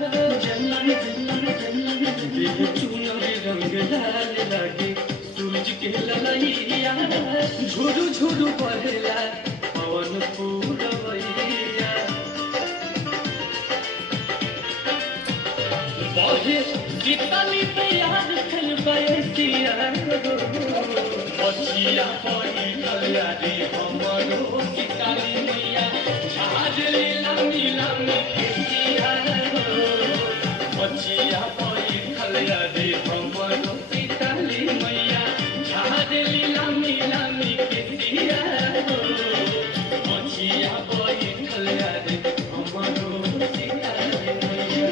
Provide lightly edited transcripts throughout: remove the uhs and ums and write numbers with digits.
देह चुनरी रंग लाल लागे सूरज के ललैया झुरु झुरु बहेला पवन पूरवैया बहे जितनी प्यार खल बयसिया बसिया पहिल यारे हमरो सीताली मैया झाजली लम्बी लम्बी केसिया बसिया पहिल यारे हमरो सीताली मैया झाजली लम्बी लम्बी केसिया बसिया पहिल यारे हमरो सीताली मैया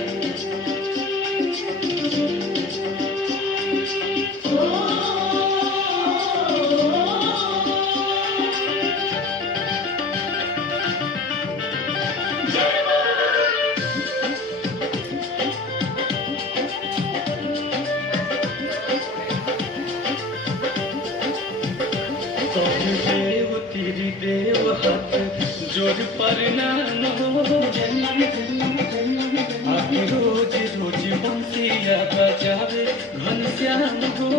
देव तेरी देव हाथ जोड़ प्रणाम आके रोज रोज बंसिया बजावे घनश्याम हो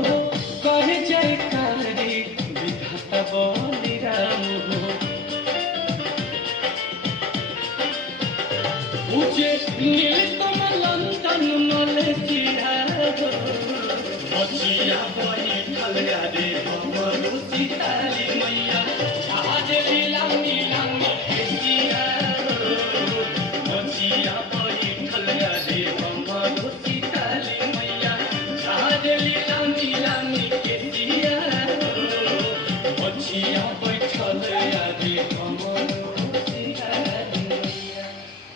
कहे जयकारी विधाता बलि राम हो ऊंचे नील कमल लंदन मलेशिया बचिया बैठल यारे हमरो सीताली मैया झाजली लम्बी लम्बी केसिया बचिया